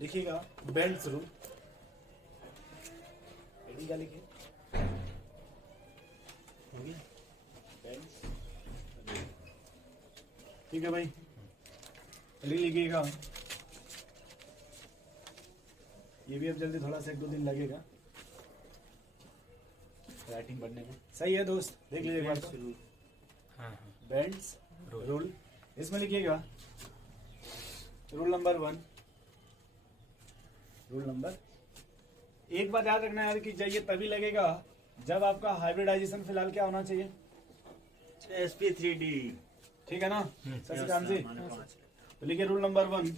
लिखिएगा belts rule. AD का लिखिए, हो गया बेल्ट्स। ठीक है भाई, एडी लिखिएगा। ये भी अब जल्दी थोड़ा सा 1-2 दिन लगेगा राइटिंग पढ़ने में। सही है दोस्त, देख लीजिए एक बार तो। बेल्ट्स रूल, इसमें लिखिएगा रूल नंबर 1। रूल नंबर, एक बात याद रखना यार कि ये तभी लगेगा जब आपका हाइब्रिडाइजेशन फिलहाल क्या होना चाहिए, sp3d। ठीक है ना शशिकांत जी? तो लिखिए रूल नंबर 1,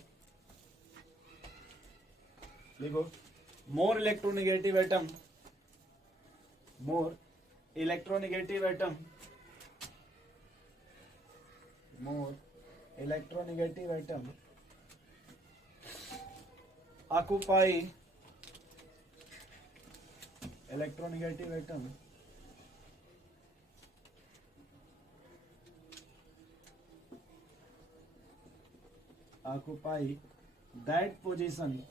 लिखो more electronegative atom, more electronegative atom, more electronegative atom occupy, electronegative atom occupy that position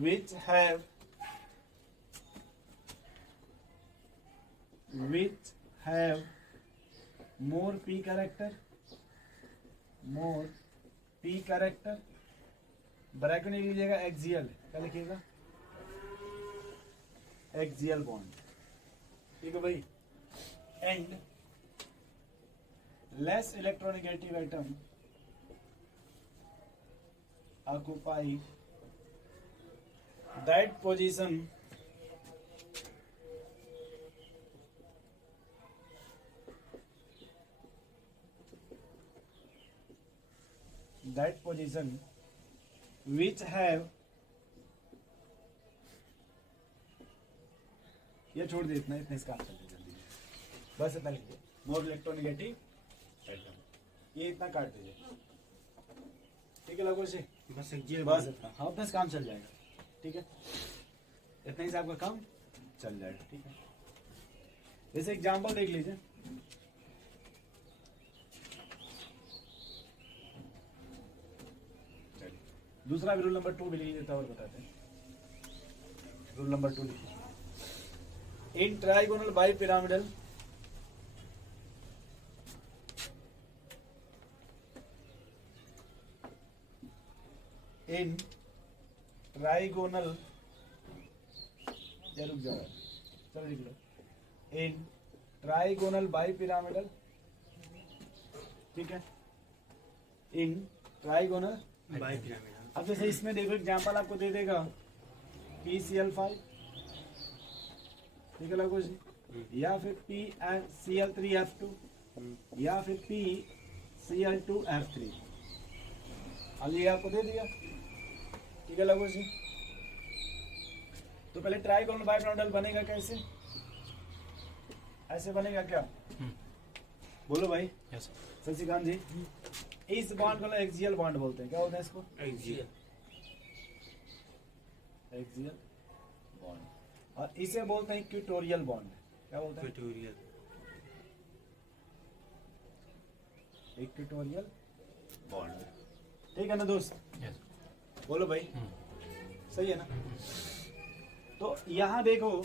which have more p character, more P character, bracket नहीं लीजिएगा, एक्सियल, क्या लिखिएगा एक्सियल बॉन्ड। ठीक है भाई, and less electronegative atom occupy that position which have, ये छोड़ दे, इतना इसका आंसर दे जल्दी, बस इतना लिखिए मोर इलेक्ट्रोनेगेटिव एटम, ये इतना काट दीजिए। ठीक है लगभग से, बस इतना, हाँ बस काम चल जाएगा। ठीक है, इतना ही से आपका काम चल जाएगा। ठीक है, जैसे एग्जाम्पल देख लीजिए, दूसरा भी रूल नंबर 2 भी लिख देता और बताते हैं। रूल नंबर 2 लिखिए, in trigonal bipyramidal, in trigonal, या रुक जाओ चलो लिख लो, इन ट्राइगोनल बाई पिरामिडल। ठीक है, इन ट्राइगोनल बाई पिरामिडल। अब जैसे इसमें देखो एग्जाम्पल आपको दे देगा PCl5, ठीक है लगो जी, या फिर PCl3F2, या फिर PCl2F3। अब ये आपको दे दिया, ठीक है लगो जी। तो पहले ट्राइगोनल बाइपिरामिडल बनेगा कैसे, ऐसे बनेगा क्या, बोलो भाई शशिकांत जी? इस बॉन्ड को एक्सियल बॉन्ड बोलते हैं, क्या बोलते हैं इसको, एक्सियल बॉन्ड, और इसे बोलते हैं इक्वेटोरियल बॉन्ड। क्या बोलते हैं, इक्वेटोरियल बॉन्ड। ठीक है ना दोस्त? बोलो भाई, सही है ना? तो यहाँ देखो,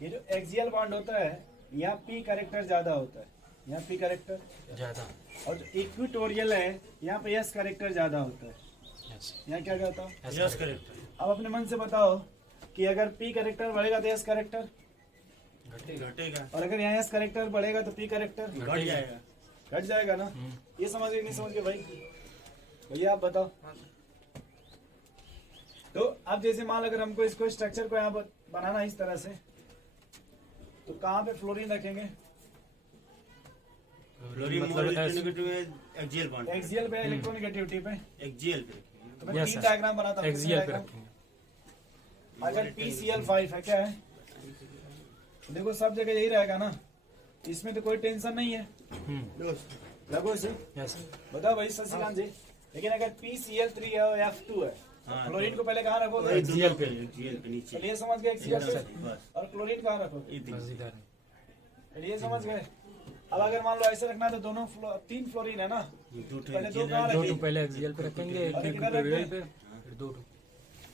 ये जो एक्सियल बॉन्ड होता है यहाँ पी कैरेक्टर ज्यादा होता है, यहाँ पी कैरेक्टर ज्यादा, और जो इक्वेटोरियल है यहाँ पे एस कैरेक्टर ज्यादा होता है। यहाँ क्या कहता है, एस कैरेक्टर। अब अपने मन से बताओ कि अगर पी कैरेक्टर बढ़ेगा तो एस कैरेक्टर घटेगा, और अगर यहाँ एस कैरेक्टर बढ़ेगा तो पी कैरेक्टर घट जाएगा ना। ये समझ गए नहीं समझ गए भाई? भैया आप बताओ। तो अब जैसे मान अगर हमको इसको स्ट्रक्चर को यहाँ पर बनाना इस तरह से, तो कहाँ पे फ्लोरीन रखेंगे, एक्सियल बॉन्ड, एक्सियल पे, इलेक्ट्रोनेगेटिविटी पे, एक्सियल पे। तो मैं तीन डायग्राम बनाता हूँ, एक्सियल पे रखेंगे। अगर PCl5 है, क्या है, देखो सब जगह यही रहेगा ना, इसमें तो कोई टेंशन नहीं है। लगो इसे बताओ भाई शशिकांत जी। लेकिन अगर PCl3F2 है, क्लोरीन को पहले कहाँ रखोगे, एक्सियल पे नीचे। चलिए समझ गए, एक्सियल पे, और क्लोरीन कहाँ रखोगे, चलिए समझ गए। अब अगर मान लो ऐसे रखना है तो दोनों तीन फ्लोरीन है ना, दो ठो पहले दो axial कहाँ है, दो रखें? टू पहले एक्सियल पे रखेंगे, एक और एक किधर पे रख रेल दें? पे, फिर दो टू।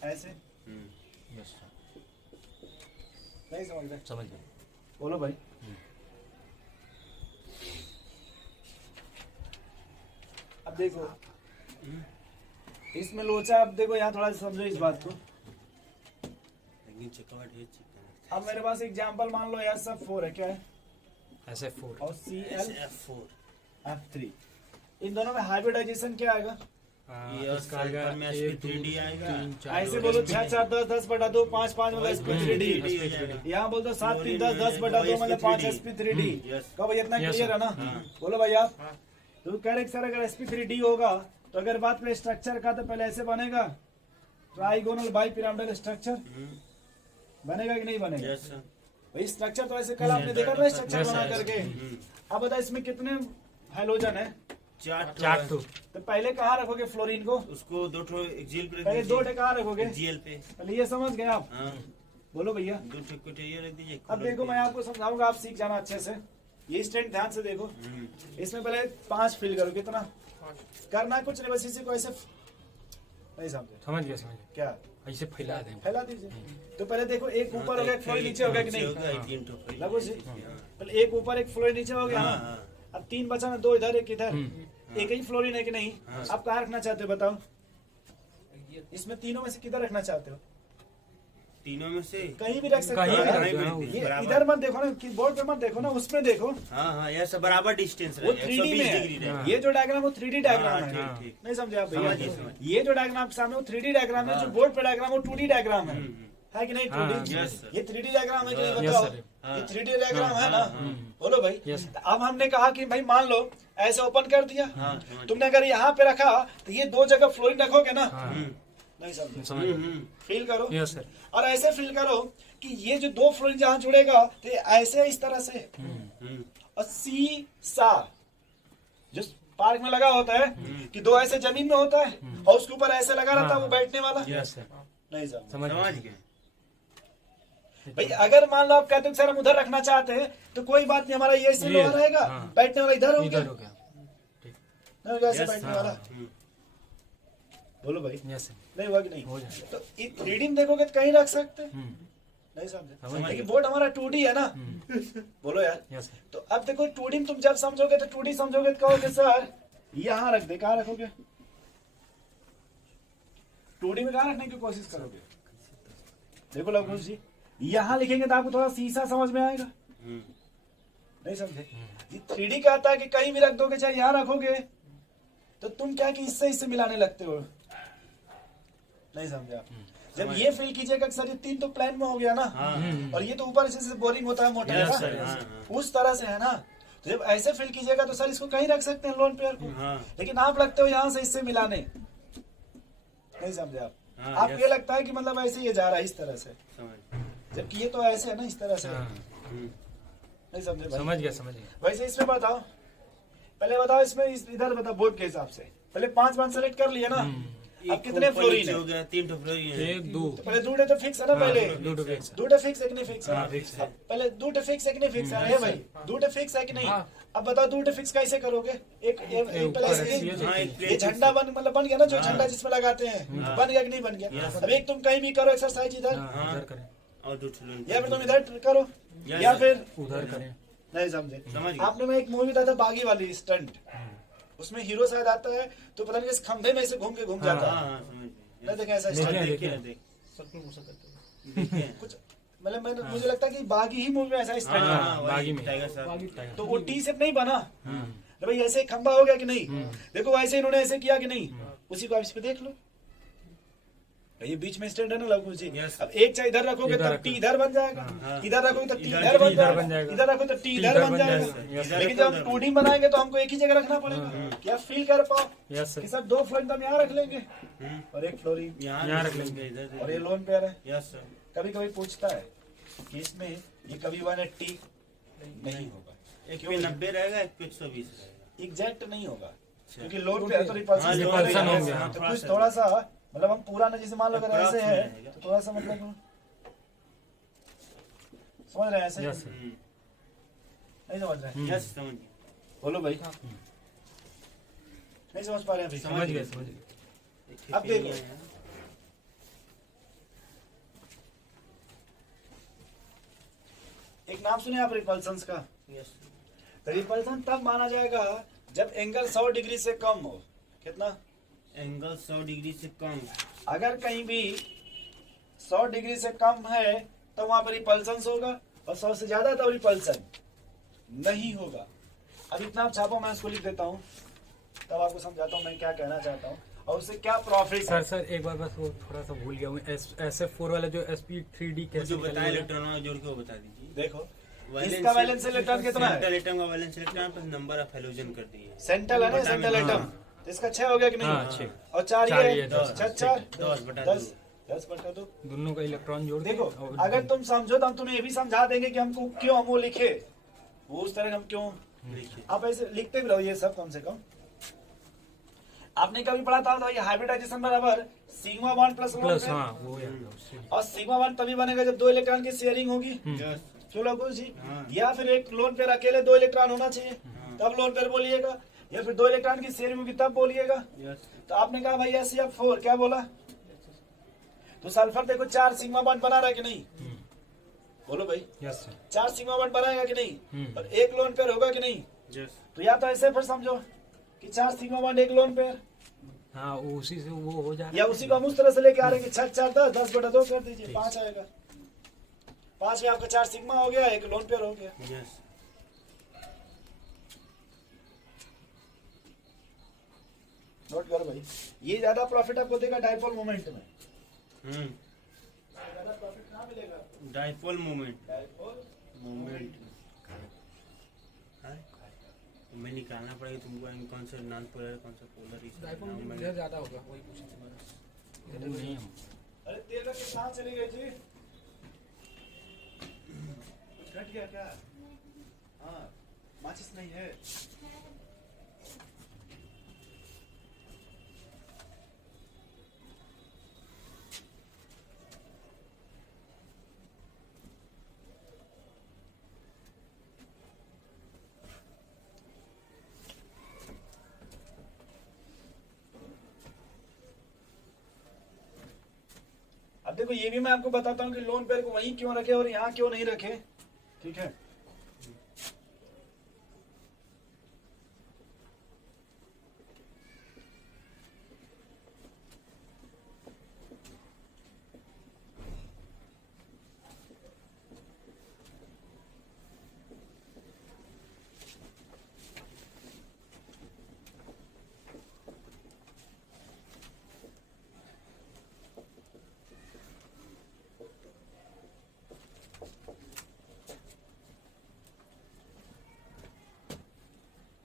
ऐसे यस सर, नहीं समझ रहे? समझ गए। बोलो भाई। अब देखो इसमें लोचा, अब देखो यहाँ थोड़ा सा समझो इस बात को। लेकिन चकवाट है चिकन अब मेरे पास एग्जांपल मान लो SF4 है, क्या है, ऐसे 4 और ClF3। SF4 इन दोनों में हाइब्रिडाइजेशन क्या आएगा? ये इसका आएगा सल्फर में 1 2 sp3d आएगा। 3 4 ऐसे बोलो 6 4 10 10 बटा 2 5 5 मतलब sp3d। हो जाएगा। यहाँ बोल दो 7 3 10 10 बटा 2 मतलब 5 sp3d। यस कब भैया इतना Yes, क्लियर है ना? हाँ। बोलो भैया। तो कह रहे सर अगर sp3d होगा तो अगर बात करें स्ट्रक्चर का तो पहले ऐसे बनेगा, ट्राइगोनल बाई पिरामिडल स्ट्रक्चर बनेगा कि नहीं बनेगा? यस सर भाई स्ट्रक्चर तो ऐसे कल आपने देखा था स्ट्रक्चर Yes, बना yes. करके। अब बताओ इसमें कितने हाइड्रोजन है? चार टू। तो पहले कहाँ रखोगे फ्लोरीन को? उसको दो ठो एक्सियल पे रख पहले दो दीजिए। कहाँ रखोगे? एक्सियल पे पहले ये समझ गए आप? हाँ बोलो भैया। दो ठो को ये रख दीजिए। अब देखो मैं आपको समझाऊंगा, आप सीख जाना अच्छे से। ये स्टैंड ध्यान से देखो। इसमें पहले 5 फिल करो। कितना करना है? कुछ नहीं, बस इसी को ऐसे नहीं समझे समझ गए, समझ गए। क्या ऐसे फैला दें। फैला दीजिए। तो पहले देखो एक ऊपर हो गया, एक फ्लोर नीचे हो गया कि नहीं? तीन ठो फिल। लगो जी। पहले एक ऊपर एक फ्लोर नीचे हो गया हाँ, ना। हाँ। अब 3 बचा ना, 2 इधर एक इधर। एक ही फ्लोरीन है कि नहीं? आप कहाँ रखना चाहते हो बताओ? इसमें तीनों में से किधर रखना चाहते हो? तीनों में से कहीं भी रख सकते कहीं हो भी ना। रख दो, हाँ, ये बराबर। इधर मत देखो ना, कि बोर्ड पे मत देखो ना, उसमें देखो। हाँ हाँ यह सब बराबर डिस्टेंस वो रहेगा 3D 120 में डिग्री है। रहेगा। ये जो डायग्राम वो 3D डायग्राम हाँ, है। ठीक, ठीक। नहीं समझे आप भैया? समझिए, समझिए। ये जो डायग्राम सामने वो 3D डायग्राम है, जो बोर्ड पे डायग्राम वो 2D डायग्राम है कि नहीं? हाँ, 2D yes, sir. ये 3D डायग्राम है कि नहीं Yes, बताओ? sir. ये 3D डायग्राम है ना? बोलो भाई। Yes. अब हमने कहा कि भाई मान लो ऐसे ओपन कर दिया, हाँ, समझ तुमने अगर यहाँ पे रखा तो ये 2 जगह फ्लोरीन रखोगे ना? हम्म, नहीं समझे? समझ गए। फील करो। Yes sir. और ऐसे फील करो कि ये जो 2 फ्लोरीन जहाँ जुड़ेगा तो ये ऐसे इस तरह से, और सीसा जो पार्क में लगा होता है कि 2 ऐसे जमीन में होता है और उसके ऊपर ऐसे लगा रहता है वो बैठने वाला। यस सर, नहीं समझे? समझ समझ गए। गए। भाई अगर मान लो आप कहते हो सर हम उधर रखना चाहते हैं तो कोई बात नहीं, हमारा ये ऐसे ये, लोहा रहेगा, हाँ। बैठने वाला इधर हो गया, इधर हो गया। ठीक। नहीं होगा ऐसे Yes, बैठने हाँ। वाला। हम्म, बोलो भाई। यस सर, नहीं हुआ कि नहीं? हो जाएगा। तो ये 3D में देखोगे तो कहीं रख सकते हैं। नहीं समझे? समझ लेकिन बोर्ड हमारा 2D है ना। बोलो यार। Yes sir. तो अब देखो 2D में तुम जब समझोगे तो 2D समझोगे तो कहोगे सर यहाँ रख दे। कहाँ रखोगे? 2D में कहाँ रखने की कोशिश करोगे? देखो लवकुश जी, यहाँ लिखेंगे तो आपको थोड़ा सीसा समझ में आएगा। हम्म, नहीं समझे? ये 3D कहता है कि कहीं भी रख दोगे, चाहे यहाँ रखोगे तो तुम क्या कि इससे मिलाने लगते हो। नहीं समझे आप? जब ये फील कीजिएगा कि सर ये 3 तो प्लान में हो गया ना, हाँ, और ये तो ऊपर से बोरिंग होता है मोटा Yes, का, sir, हाँ, हाँ। उस तरह से है ना। तो जब ऐसे फील कीजिएगा तो सर इसको कहीं रख सकते हैं लोन पेयर को, हाँ। लेकिन आप लगते हो यहाँ से इससे मिलाने। नहीं समझे आप? हाँ, आपको yes. ये लगता है कि मतलब ऐसे ये जा रहा है इस तरह से, समझ। जबकि ये तो ऐसे है ना, इस तरह से। हाँ, हम्म, नहीं समझे भाई? समझ गया, समझ गया। वैसे इसमें बताओ, पहले बताओ इसमें इधर बताओ बोर्ड के हिसाब से। पहले 5 सेलेक्ट कर लिया ना। अब एक कितने ऊपर फ्लोरीन नीचे है? हो गया, 3 ठो फ्लोरीन है। 1 2 तो पहले 2 तो फिक्स है ना पहले। दो टू फिक्स। 2 फिक्स एक नहीं फिक्स है? हाँ, fix है। अब पहले 2 फिक्स एक नहीं फिक्स है भाई? 2 फिक्स है कि नहीं? हाँ। अब बताओ 2 फिक्स कैसे करोगे? एक पहले ऊपर ऐसे ऐसे ये- हाँ, एक ये झंडा बन गया ना, जो झंडा जिसमें लगाते हैं, बन गया कि नहीं बन गया? Yes. अब एक तुम कहीं भी करो एक्सरसाइज इधर, हाँ, इधर करें, और 2 फ्लोरीन। या फिर तुम इधर करो, Yes, या sir. फिर उधर करें। नहीं समझे? समझ गए। आपने में एक मूवी था बागी वाली स्टंट, उसमें हीरो शायद आता है तो पता नहीं किस खंभे में से घूम के घूम जाता हाँ, है। हाँ, समझ गए। नहीं देखे ऐसा नहीं, स्टंट? नहीं। देखिए, देखे। देखिए। कुछ मतलब मुझे लगता है कि बागी ही मूवी में ऐसा स्टंट हाँ, है। हाँ, वही बागी में। टाइगर साहब। टाइगर। तो वो टी सेप नहीं बना। हम्म, तो भाई ऐसे खंबा हो गया कि नहीं? देखो वैसे इन्होंने ऐसे किया कि नहीं? उसी को आप इस पे देख लो, ये बीच में स्टैंड है ना लघु जी। Yes. अब एक चाहे इधर रखोगे इधर तब टी इधर बन जाएगा, हाँ। इधर रखोगे तो टी इधर इधर बन इधर बन जाएगा, जाएगा। इधर रखो तो टी इधर बन जाएगा। Yes. लेकिन जब हम 2D बनाएंगे तो हमको एक ही जगह रखना पड़ेगा कि आप फील कर पाओ यस कि सर, सर 2 फ्लोरीन हम यहाँ रख लेंगे हम्म, और एक फ्लोरीन, यहाँ रख लेंगे। इधर और ये लोन पेयर है। Yes sir. कभी कभी पूछता है कि इसमें ये कभी 180 नहीं होगा, एक पे 90 रहेगा, एक पे 120 रहेगा। एग्जैक्ट नहीं होगा, क्योंकि लोड पे है तो रिपल्सन हाँ, रिपल्सन होंगे, हाँ। तो कुछ थोड़ा सा मतलब हम पूरा ना, जैसे मान लो अगर ऐसे है रहेगा। तो थोड़ा सा मतलब समझ रहे हैं ऐसे? Yes sir. हम्म, नहीं समझ रहे हैं? यस समझ गए। बोलो भाई, नहीं समझ पा रहे हैं अभी? समझ गए समझ गए। अब देखो, एक नाम सुने आप रिपल्सन का? यस तो रिपल्सन तब माना जाएगा जब एंगल 100 डिग्री से कम हो। कितना? एंगल 100 डिग्री से कम। अगर कहीं भी 100 डिग्री से कम है तो वहां पर रिपल्सन होगा, और 100 से ज्यादा तो रिपल्सन नहीं होगा। अब इतना आप छापो, मैं इसको लिख देता हूँ, तब आपको समझाता हूँ मैं क्या कहना चाहता हूँ और उससे क्या प्रॉफिट है। सर एक बार बस वो थोड़ा सा भूल गया हूँ, SF4 वाला जो SP3D कैसे जो बताया इलेक्ट्रॉन जोड़ के वो बता दीजिए। देखो इसका वैलेंस इलेक्ट्रॉन कितना है? सेंट्रल एटम का वैलेंस इलेक्ट्रॉन पर नंबर ऑफ हैलोजन कर दिए। सेंट्रल है ना, सेंट्रल एटम, तो इसका 6 हो गया कि नहीं? हाँ, 6। और 4 चार ये ये 10, 10 बटा 2। दोनों का इलेक्ट्रॉन जोड़ के देखो और- अगर तुम समझो तो हम तुम्हें ये भी समझा देंगे कि हमको क्यों हम वो लिखे, वो उस तरह हम क्यों लिखिए। आप ऐसे लिखते भी रहो ये सब कम से कम। आपने कभी पढ़ा था तो ये हाइब्रिडाइजेशन बराबर सिग्मा बॉन्ड प्लस प्लस, हाँ वो याद है उससे। और सिग्मा बॉन्ड तभी बनेगा जब 2 इलेक्ट्रॉन की शेयरिंग होगी। यस क्यों लगो जी? हाँ। या फिर एक लोन पेयर अकेले 2 इलेक्ट्रॉन होना चाहिए तब लोन पेयर बोलिएगा, या फिर 2 इलेक्ट्रॉन की शेयरिंग होगी तब बोलिएगा। यस तो आपने कहा भाई SCF4 क्या बोला? तो सल्फर देखो 4 सिग्मा बॉन्ड बना रहा है कि नहीं? बोलो भाई, यस सर। 4 सिग्मा बॉन्ड बनाएगा कि नहीं? हम्म। और एक लोन पेयर होगा कि नहीं? यस तो या तो ऐसे फिर समझो कि 4 सिग्मा बॉन्ड एक लोन पेयर, हाँ उसी से वो हो जा रहा या उसी को हम उस तरह से लेके आ रहे हैं कि 6 4 10 10 बटा 2 कर दीजिए, 5 आएगा। 5 में आपका 4 सिग्मा हो गया, एक लोन पेयर हो गया। यस नोट करो भाई, ये ज्यादा प्रॉफिट आपको देगा डाइपोल मोमेंट में। ज्यादा प्रॉफिट कहाँ मिलेगा? डाइपोल मोमेंट डाइपोल मोमेंट मैं निकालना पड़ेगा तुमको, कौन सा नॉन पोलर कौन सा पोलर। ज्यादा होगा, वही पूछे थे नहीं हम। अरे तेल के साथ चली गई थी, कुछ घट गया क्या? हाँ माचिस नहीं है। अब देखो ये भी मैं आपको बताता हूँ कि लोन पेयर को वहीं क्यों रखे और यहाँ क्यों नहीं रखे। ठीक है,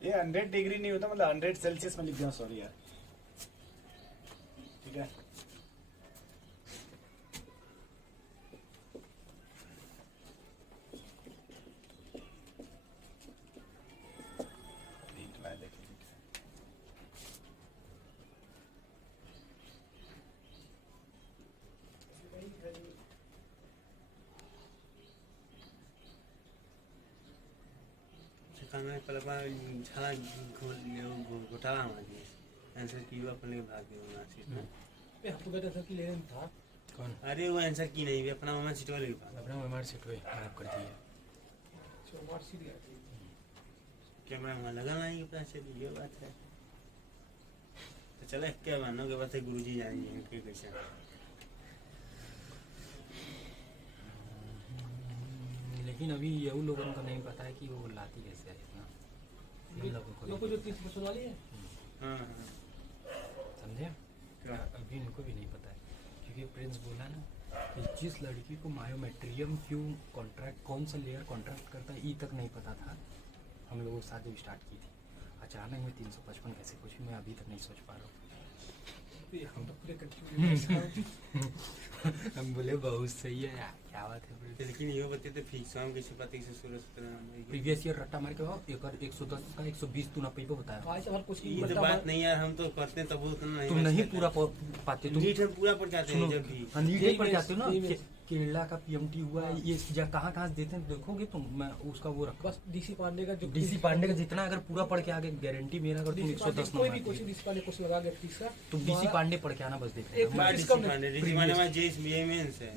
ये 100 डिग्री नहीं होता, मतलब 100 सेल्सियस में लिख दिया, सॉरी यार। ठीक है, झाला घोटाला मारिए आंसर की अपने भाग में आपको कहता था कि लेना था कौन? अरे वो आंसर की नहीं भी अपना मामा सीट वाले के पास अपना मेमोरी सेट हुए खराब कर दिया। कैमरा वहाँ लगा नहीं पता चली, ये बात है। तो चलो क्या मानो के बाद गुरुजी जानेंगे कि कैसे। लेकिन अभी यही लोगों को नहीं पता है कि वो लाती कैसे है इतना, इन लोगों को जो 30% वाली है। हाँ हाँ समझे? अभी इनको भी नहीं पता है, क्योंकि प्रिंस बोला ना कि जिस लड़की को मायोमेट्रियम क्यों कॉन्ट्रैक्ट, कौन सा लेयर कॉन्ट्रैक्ट करता है, ई तक नहीं पता था हम लोगों के साथ जब स्टार्ट की थी। अचानक में 355 कैसे कुछ मैं अभी तक नहीं सोच पा रहा हूँ। हम तो पूरे हम बोले बहुत सही है यार, क्या बात है। लेकिन ये बता तो फिक्स हम कैसे पता कैसे सूरज प्रीवियस ईयर रट्टा मार के एक 110 का 120 तू ना पे बताया। ये तो बात नहीं यार, हम तो करते हैं तब उतना नहीं। तुम नहीं पूरा पाते, तुम नीट हम पूरा पढ़ जाते हैं जब भी। नीट नहीं पढ़ जाते हो ना, केरला का पीएमटी हुआ है, ये कहाँ कहाँ देते हैं देखोगे तुम, मैं उसका वो रखा बस डीसी पांडे का जो डीसी पांडे का जितना अगर पूरा पढ़ के आगे गारंटी मेरा अगर तुम डीसी पांडे 110 कोई भी number question DC Pandey question लगा के तीसरा तुम डीसी पांडे पढ़ के आना बस देख एक लेना। बार डीसी इसका पांडे डीसी पांडे में जेस बीएमएस है।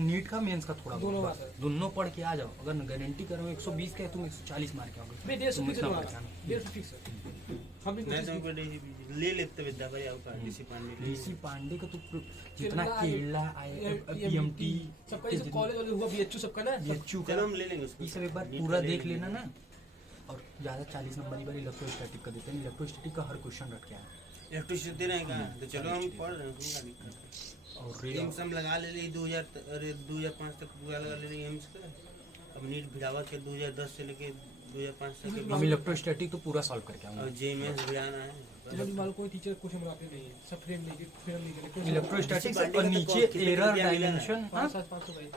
नीट का मेंस का थोड़ा दोनों बहुत बात है। दोनों पढ़ के आ जाओ, अगर गारंटी करो 120 का है, तुम 140 मार के आओगे। मैं 150 तुम फिक्स इतना दूंगा, पढ़ के आना। 150 फिक्स है। हम भी नहीं कोशिश तुमको डीसी ले लेते विद्या भाई आपका डीसी पांडे ले डीसी पांडे का तो जितना केरला, केरला पीएमटी सबका ये सब कॉलेज वाले हुआ बीएचयू सबका ना सब- बीएचयू का चलो हम ले लेंगे उसको। ये सब एक बार नीट पूरा का ले देख लेंगे। लेना ना। और ज्यादा 40 नंबर की बार इलेक्ट्रोस्टैटिक का देते हैं, इलेक्ट्रोस्टैटिक का हर क्वेश्चन रट के आना। इलेक्ट्रिसिटी रहेगा तो चलो हम पढ़ रहे हैं, क्या दिक्कत है। और एम्स हम लगा ले रही 2005 तक पूरा लगा ले रही एम्स का। अब नीट भिड़ावा के 2010 से लेके 2005 तक हम इलेक्ट्रोस्टैटिक तो पूरा सॉल्व करके और आऊंगा। जेएमएस भी आना है। इधर मान लो कोई टीचर क्वेश्चन बनाते नहीं है, सब फ्रेम लेके फ्रेम लेके इलेक्ट्रोस्टैटिक डीसी और पांडे का नीचे तो कितने एरर रुपया मिला है? डायमेंशन। 500 भाई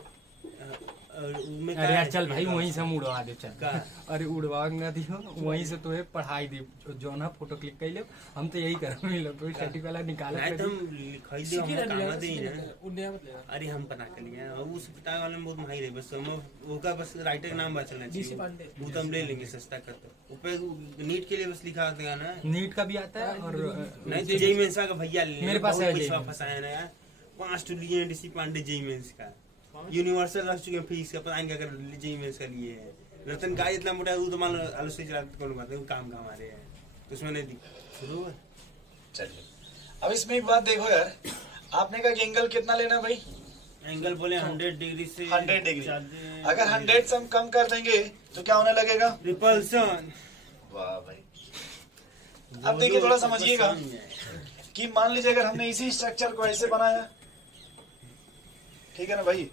और उनमें अरे क्या यार है? चल भाई वहीं से हम उड़वा दे चल। का? अरे उड़वाऊंगा दियो वहीं से तो है पढ़ाई दी जो ना फोटो क्लिक कर ले। हम तो यही कर रहे हैं, इलेक्ट्रोस्टैटिक वाला निकाला नहीं कर तो दी। हम खरीदे सीखी हम रहने काम यार, दे सीखी ना। रहने, वो नया मत लेना। अरे हम बना के लिए और उस पिटा वाले में बहुत महंगी रही, बस हम होगा बस राइटर का नाम बचना डीसी चाहिए। पांडे वो तो हम ले लेंगे सस्ता कर तो ऊपर नीट के लिए बस लिखा देगा ना। नीट का भी आता है और नहीं तो जेई मेंस का भैया ले मेरे पास है JEE फंसाया ना यार। 5 तो लिए डीसी पांडे जेई मेंस का यूनिवर्सल रह चुके फीस का पता नहीं क्या कर जेई मेंस का लिए है। रतन का इतना मोटा है वो तो मान लो आलू से चला कौन बात है, वो काम का हमारे है तो उसमें नहीं दिक्कत शुरू है। चलिए अब इसमें एक बात देखो यार, आपने कहा कि एंगल कितना लेना भाई? एंगल बोले 100 डिग्री से 100 डिग्री। अगर 100 से हम कम कर देंगे तो क्या होने लगेगा? रिपल्सन। वाह भाई। अब देखिए थोड़ा समझिएगा कि मान लीजिए अगर हमने इसी स्ट्रक्चर को ऐसे बनाया, ठीक है ना भाई,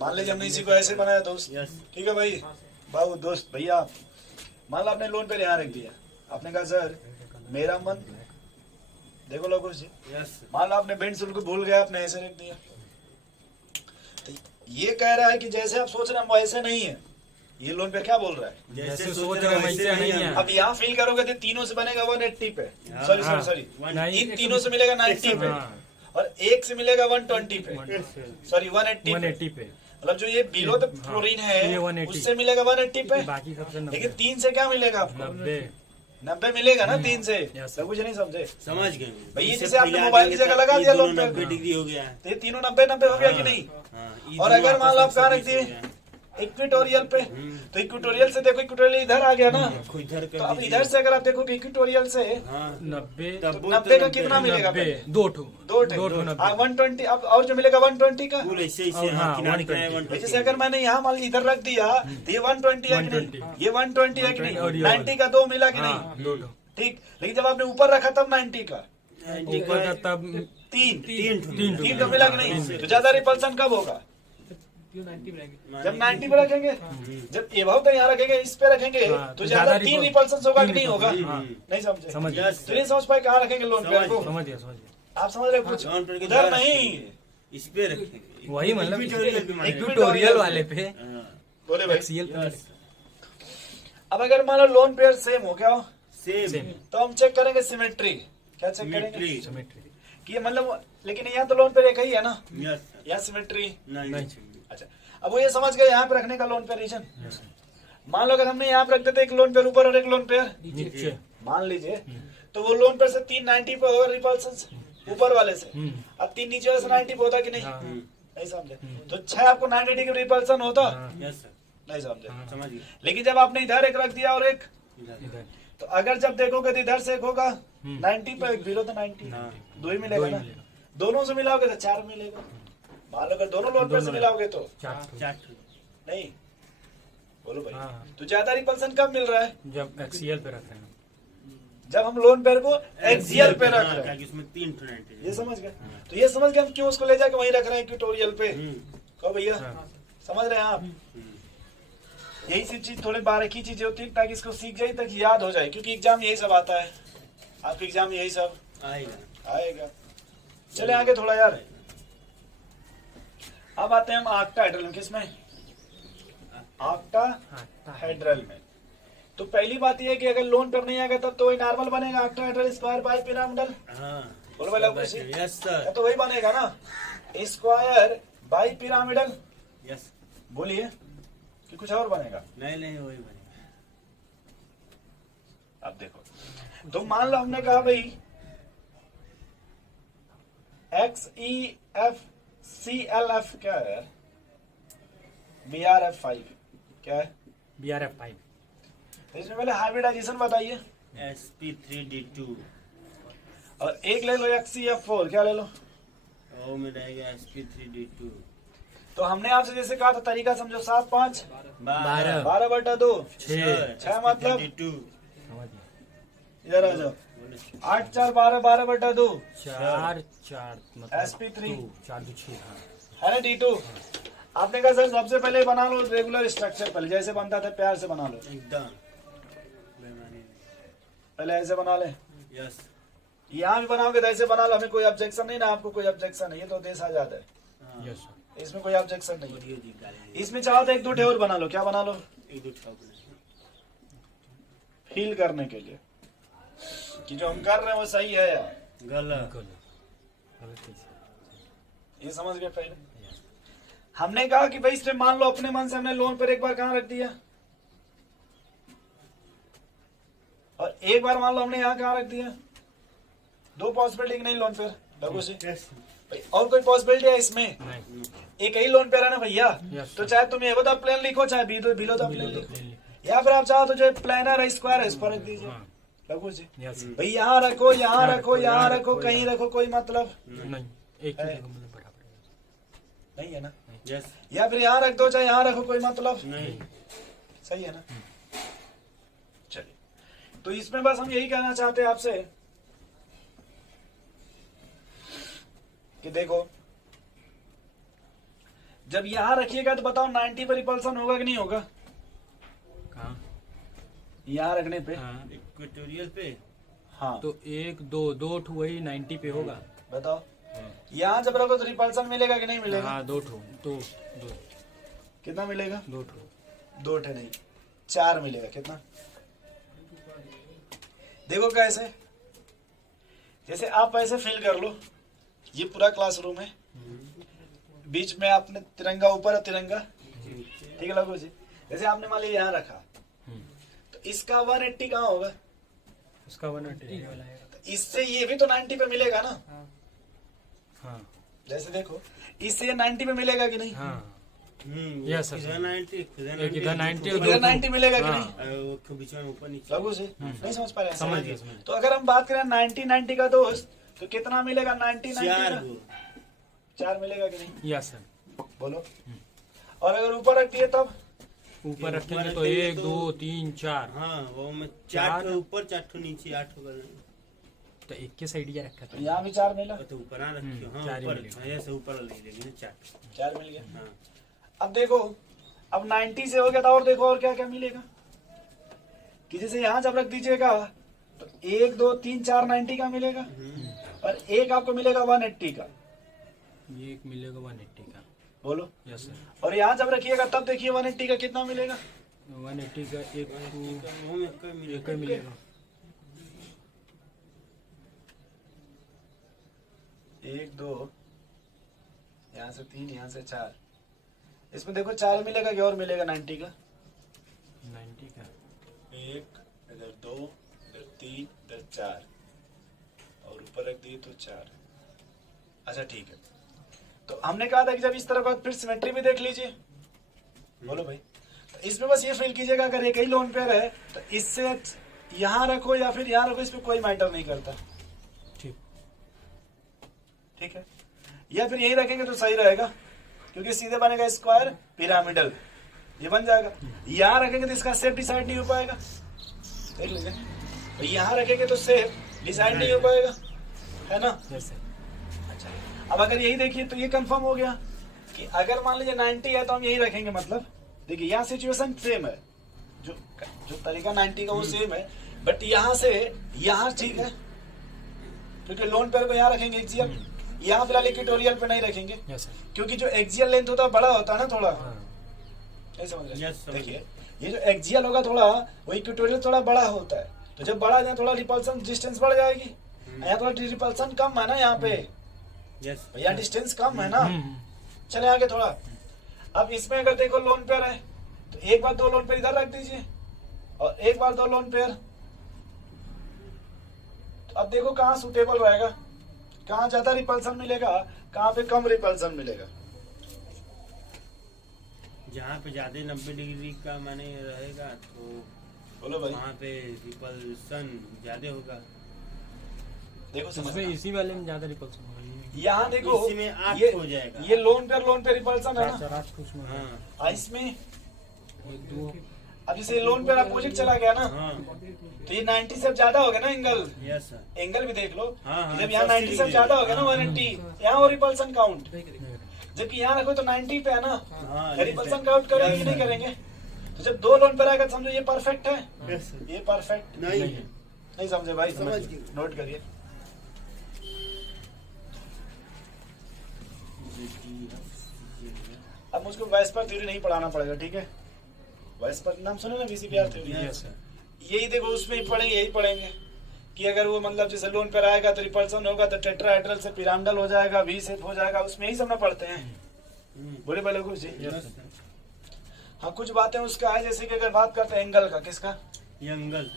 मान लीजिए हमने इसी को ऐसे बनाया दोस्त, यस ठीक है भाई बाबू दोस्त भैया, मान लो आपने लोन पे यहाँ रख दिया, आपने कहा सर मेरा मन देखो लोगों जी, यस मान लो आपने बेंड को भूल गया, आपने ऐसे रख दिया, तो ये कह रहा है कि जैसे आप सोच रहे हैं वो ऐसे नहीं है। ये लोन पे क्या बोल रहा है? जैसे सोच रहे हैं वैसे नहीं है। अब यहाँ फील करोगे तो तीनों से बनेगा 180 पे, हाँ, सॉरी हाँ। सॉरी सॉरी, नहीं, इन तीनों से मिलेगा 90 पे हाँ, और एक से मिलेगा 120 पे, सॉरी 180 पे। 180 पे मतलब जो ये बिलो द फ्लोरीन ये है 180 उससे मिलेगा 180 पे, बाकी सबसे लेकिन 90 3 से क्या मिलेगा आपको? 90 मिलेगा ना 3 से। Yes, सब कुछ नहीं समझे समझ गए भाई, ये इससे जैसे आपने पहले मोबाइल की आगे जगह लगा दिया ये लोन दोनों पे। 90 डिग्री हो गया। तो ये तीनों 90 हो गया कि नहीं? हाँ, ये और दोनों अगर मान लो आप आपस कहाँ में रख दिए? हो गया। इक्विटोरियल पे, तो इक्विटोरियल से देखो इक्विटोरियल इधर आ गया ना, कोई इधर कर तो अब दीजिए। इधर से अगर आप देखोगे इक्विटोरियल से हाँ 90 तब तो वो 90 का तो कितना मिलेगा? 90 दो ठो दो ठो 90 120, अब और जो मिलेगा 120 का। फूल ऐसे ऐसे और हाँ हाँ, किनारे 120 किनारे जैसे अगर मैंने यहाँ मान ली इधर रख दिया तो ये 120 है कि नहीं? 120 ये 120 है कि नहीं? 120 और ये 90 का 2 मिला कि नहीं? हाँ, दो ठो ठीक, लेकिन जब आपने ऊपर रखा तब 90 का ऊपर का तब 3 तो मिला कि नहीं? तो ज्यादा रिपल्सन कब होगा? ये 90 बनाएंगे। जब 90 पे रखेंगे, जब एबव तो यहाँ रखेंगे, इस पे रखेंगे हाँ, तो ज्यादा 3 रिपल्सन होगा कि नहीं होगा? हाँ। नहीं समझे? समझ गया Yes, तो नहीं समझ पाए कहाँ रखेंगे लोन पे को? समझ गया आप समझ रहे हो कुछ? जॉन पर के उधर द्वारा नहीं, इस पे रखेंगे वही मतलब इक्विटोरियल पे मानेंगे। इक्विटोरियल वाले पे हाँ, बोले भाई। एक्सीएल पे यस अब अगर मान लो लोन पेयर सेम हो क्या हो, सेम तो हम चेक करेंगे सिमेट्री। क्या चेक करेंगे? सिमेट्री सिमेट्री कि ये मतलब, लेकिन यहाँ तो लोन पेयर एक ही है ना, यस यहाँ सिमेट्री। नहीं अच्छा, अब वो ये समझ गए यहाँ पे रखने का लोन पेयर रीजन। मान लो अगर हमने यहाँ पे रख देते एक लोन पेयर ऊपर और एक लोन पेयर नीचे मान लीजिए, तो वो लोन पेयर से 3 90 पे होगा रिपल्सन ऊपर वाले से, अब 3 नीचे वाले से 90 पे होता कि नहीं? हाँ, नहीं समझे? तो 6 आपको 90 डिग्री रिपल्सन होता? हाँ, यस सर नहीं समझे? समझ गए लेकिन जब आपने इधर एक रख दिया और एक, इधर इधर तो अगर जब देखोगे तो इधर से एक होगा 90 पे, एक बिलो तो 90 हाँ। दो ही मिलेगा दो ही ना, मिलेगा। दोनों से मिलाओगे तो 4 मिलेगा। मान लो अगर दोनों लोन पेयर से दोनों मिलाओगे तो चार ठो। चार्ट नहीं, बोलो भाई। हाँ। तो ज्यादा रिपल्सन कब मिल रहा है? जब एक्सीएल पे रख रहे हैं जब हम लोन पेयर को एक्सियल पे रख रहे हैं। क्योंकि उसमें 3 टोनेंट ये समझ गए? तो ये समझ गए हम क्यों उसको ले जाके वहीं रख रहे हैं इक्विटोरियल पे? हम्म। कहो भैया, हाँ। समझ रहे हैं आप? यही सी चीज थोड़ी बारीकी चीजें होती है ताकि इसको सीख जाए, ताकि याद हो जाए, क्योंकि एग्जाम यही सब आता है, आपके एग्जाम यही सब आएगा आएगा। चले आगे थोड़ा यार। अब आते हैं हम ऑक्टाहेड्रल में। किसमें? ऑक्टाहेड्रल में। तो पहली बात यह है कि अगर लोन पर नहीं आएगा तब तो वही नॉर्मल बनेगा, ऑक्टाहेड्रल स्क्वायर बाय पिरामिडल। हाँ बोलो भाई लोग कुछ? यस सर तो वही बनेगा ना, स्क्वायर बाई पिरामिडल यस बोलिए कि कुछ और बनेगा। नहीं वही बनेगा। अब देखो तो मान लो हमने कहा भाई XEFCLF क्या है यार, BRF5 क्या है, BRF5 तो इसमें पहले हाइब्रिडाइजेशन बताइए sp3d2 और एक ले लो XEF4 क्या ले लो। वो में रहेगा sp3d2 तो हमने आपसे जैसे कहा था तरीका समझो 7 5 12 12/2 6 मतलब sp3d2 इधर आ जाओ 8 4 12 12/2 4 मतलब sp3 4 2 6 हाँ है ना D2। आपने कहा सर सबसे पहले बना लो रेगुलर स्ट्रक्चर, पहले जैसे बनता था प्यार से बना लो, एकदम बेईमानी। पहले ऐसे बना ले। यस यहाँ भी बनाओगे तो ऐसे बना लो, हमें कोई ऑब्जेक्शन नहीं ना, आपको कोई ऑब्जेक्शन नहीं, ये तो देश आजाद है, यस सर इसमें कोई ऑब्जेक्शन नहीं है। इसमें चाहो तो एक दो ठे और बना लो, क्या बना लो, फील करने के लिए कि जो हम कर रहे हैं वो सही है यार गलत। ये समझ गए। पहले हमने कहा कि भाई इसमें मान लो अपने मन से हमने लोन पर एक बार कहाँ रख दिया और एक बार मान लो हमने यहाँ कहाँ रख दिया, दो पॉसिबिलिटी नहीं लोन पर लगो से भाई, और कोई पॉसिबिलिटी है इसमें, नहीं एक ही लोन पे है ना भैया। Yes, तो sir. चाहे तुम ये बता प्लेन लिखो चाहे बिलो द प्लेन लिखो, या फिर आप चाहो तो जो प्लेनर है स्क्वायर है इस पर रख दीजिए हाँ लगो जी यस भाई, यहाँ रखो यहाँ रखो यहाँ रखो कहीं रखो, कोई मतलब नहीं एक ही जगह मतलब बराबर है। नहीं है ना, यस या फिर यहाँ रख दो चाहे यहाँ रखो कोई मतलब नहीं सही है ना। चलिए तो इसमें बस हम यही कहना चाहते हैं आपसे कि देखो जब यहां रखिएगा तो बताओ 90 पर रिपल्सन होगा कि नहीं होगा, कहाँ यहां रखने पे हाँ इक्वेटोरियल पे हाँ तो 1 2 2 ठू वही 90 पे होगा। बताओ यहां जब रखो तो रिपल्सन मिलेगा कि नहीं मिलेगा, हाँ 2 ठू 2 2 कितना मिलेगा, 2 ठू 2 ठे नहीं 4 मिलेगा, कितना देखो कैसे, जैसे आप ऐसे फील कर लो ये पूरा क्लासरूम है, बीच में आपने तिरंगा ऊपर है तिरंगा, ठीक है लगो जी, जैसे आपने मान लिया यहाँ रखा तो इसका 180 कहाँ होगा, उसका 180 वाला है। तो इससे ये भी तो 90 पे मिलेगा ना, हाँ जैसे देखो इससे ये 90 पे मिलेगा कि नहीं, हाँ Yes, sir. इधर 90 एक इधर 90 और इधर दो 90 मिलेगा कि हाँ। नहीं, वो बीच में ऊपर नीचे लगो जी नहीं समझ पा रहे हैं, समझ समझिए। गए। तो अगर हम बात करें 90 का दोस्त तो कितना मिलेगा 90 चार का, गो 4 मिलेगा कि नहीं यस सर बोलो, और अगर ऊपर रख दिए तब ऊपर रखेंगे ऊपर तो रखेंगे 1 तो- 2 3 4 हाँ वो में चार। 4 ठो ऊपर 4 ठो नीचे 8 होगा तो एक के साइड ये रखा तो था। यहाँ भी 4 मिला, तो ऊपर आ रखियो हाँ चार ही ऊपर मिलेगा। ऐसे ऊपर ले लेंगे 4 4 मिल गया। हाँ अब देखो अब 90 से हो गया था, और देखो और क्या क्या मिलेगा कि जैसे यहाँ जब रख दीजिएगा तो 1 2 3 4 90 का मिलेगा और एक आपको मिलेगा 180 का, ये एक मिलेगा 180 का। बोलो, यस सर और यहाँ जब रखिएगा तब देखिए 180 का कितना मिलेगा, 180 का एक वो में कोई मिलेगा एक ही मिलेगा। 1 2 यहाँ से 3 यहाँ से 4, इसमें देखो 4 मिलेगा क्या और मिलेगा 90 का, 90 का 1 इधर 2 इधर 3 इधर 4 और ऊपर रख दिए तो 4। अच्छा ठीक है, तो हमने कहा था कि जब इस तरह का फिर सिमेट्री भी देख लीजिए, बोलो भाई। तो इसमें बस ये फील कीजिएगा अगर एक ही लोन पेयर है तो इससे यहाँ रखो या फिर यहाँ रखो, इसमें कोई मैटर नहीं करता, ठीक ठीक है, या फिर यही रखेंगे तो सही रहेगा क्योंकि सीधे बनेगा स्क्वायर पिरामिडल, ये बन जाएगा। यहाँ रखेंगे तो इसका शेप डिसाइड नहीं हो पाएगा, देख लीजिए, तो यहाँ रखेंगे तो शेप डिसाइड नहीं हो पाएगा, है ना। यस सर अच्छा अब अगर यही देखिए तो ये कंफर्म हो गया कि अगर मान लीजिए 90 है तो हम यही रखेंगे, मतलब देखिए यहाँ सिचुएशन सेम है, जो जो तरीका 90 का वो सेम है, बट यहाँ से यहाँ ठीक है क्योंकि लोन पेयर को यहाँ रखेंगे एक्सियल, यहाँ फिलहाल इक्वेटोरियल पे नहीं रखेंगे यस सर क्योंकि जो एक्सियल लेंथ होता है बड़ा होता है ना थोड़ा, हाँ नहीं समझ रहे। Yes, समझ देखिए ये जो एक्सियल होगा थोड़ा वो इक्वेटोरियल थोड़ा बड़ा होता है, तो जब बड़ा है थोड़ा रिपल्सन डिस्टेंस बढ़ जाएगी, यहाँ थोड़ा रिपल्सन कम है ना यहाँ पे, यस यहाँ डिस्टेंस कम है ना, चले आगे थोड़ा। अब इसमें अगर देखो लोन पेयर है तो एक बार 2 लोन पेयर इधर रख दीजिए और एक बार 2 लोन पेयर। तो अब देखो कहाँ सुटेबल रहेगा, कहाँ ज्यादा रिपल्सन मिलेगा, कहाँ पे कम रिपल्सन मिलेगा। जहाँ पे ज्यादा 90 डिग्री का माने रहेगा तो बोलो भाई, वहाँ पे रिपल्सन ज्यादा होगा। देखो इसमें समझना। इसी वाले में ज्यादा रिपल्सन होगा। यहाँ देखो इसी में 8 ये हो जाएगा। ये लोन पे रिपल्सन है ना। 4 कुछ में हाँ इसमें 1 2 अब जैसे लोन पे अपोजिट चला गया ना, हाँ तो ये 90 से ज्यादा हो गया ना एंगल। Yes sir. एंगल भी देख लो, हाँ, जब यहाँ 90 से 80 ज्यादा हो गया ना 180, यहाँ वो रिपल्सन काउंट। नहीं करेंगे। जबकि यहाँ रखो तो 90 पे है ना, हाँ रिपल्सन काउंट करेंगे कि नहीं करेंगे। तो जब 2 लोन पर आएगा तो समझो ये परफेक्ट है, यस सर। ये परफेक्ट नहीं नहीं समझे भाई, समझ गए। नोट करिए। अब मुझको वाइस्पर थ्योरी नहीं पढ़ाना पड़ेगा, ठीक है। वाइस्पर नाम सुने ना, VCPR थ्योरी। Yes sir. यही देखो उसमें ही पढ़ेंगे, यही पढ़ेंगे कि अगर वो मतलब जैसे लोन पर आएगा तो रिपल्सन होगा तो टेट्राहेड्रल से पिरामिडल हो जाएगा, वी शेप हो जाएगा, उसमें ही सब ना पढ़ते हैं। बोले बोले कुछ जी। Yes sir. हाँ कुछ बातें उसका है, जैसे कि अगर बात करते हैं एंगल का, किसका, ये एंगल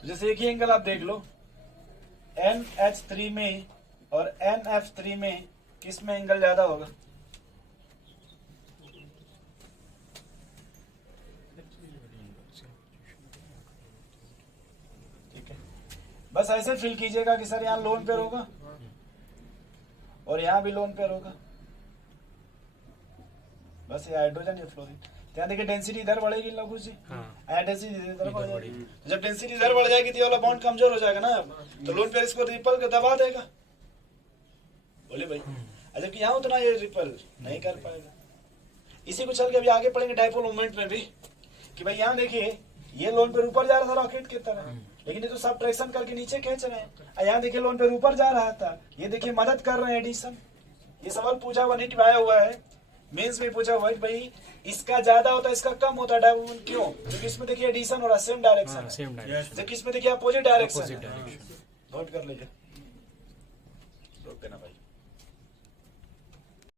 तो जैसे एक ही एंगल आप देख लो, NH3 में और NF3 में किस में एंगल ज्यादा होगा। ठीक है, बस ऐसे फील कीजिएगा कि सर यहाँ लोन पेयर होगा और यहाँ भी लोन पेयर होगा। बस ये हाइड्रोजन या फ्लोरीन। ध्यान देखिए डेंसिटी इधर बढ़ेगी लघु जी, डेंसिटी इधर बढ़ जाएगी। जब डेंसिटी इधर बढ़ जाएगी तो ये वाला बॉन्ड कमजोर हो जाएगा ना, तो लोन पेयर इसको रिपल कर दबा देगा। बोले भाई, जबकि यहाँ उतना ये रिपल नहीं कर पाएगा। इसी को चल के अभी आगे पढ़ेंगे डायपोल मूवमेंट में भी कि भाई यहाँ देखिए ये लोन पेयर ऊपर जा रहा था रॉकेट की तरह, लेकिन ये तो सब ट्रैक्शन करके नीचे खींच रहे हैं। यहाँ देखिए लोन पेयर ऊपर जा रहा था, ये देखिए मदद कर रहे हैं एडिशन। ये सवाल पूछा हुआ नीट में आया हुआ है, मेंस में पूछा हुआ है भाई इसका ज्यादा होता है इसका कम होता है डायपोल, क्यों? क्योंकि इसमें देखिए एडिशन हो रहा है सेम डायरेक्शन, सेम डायरेक्शन। जबकि इसमें देखिए opposite direction. Opposite direction। Note कर लीजिए।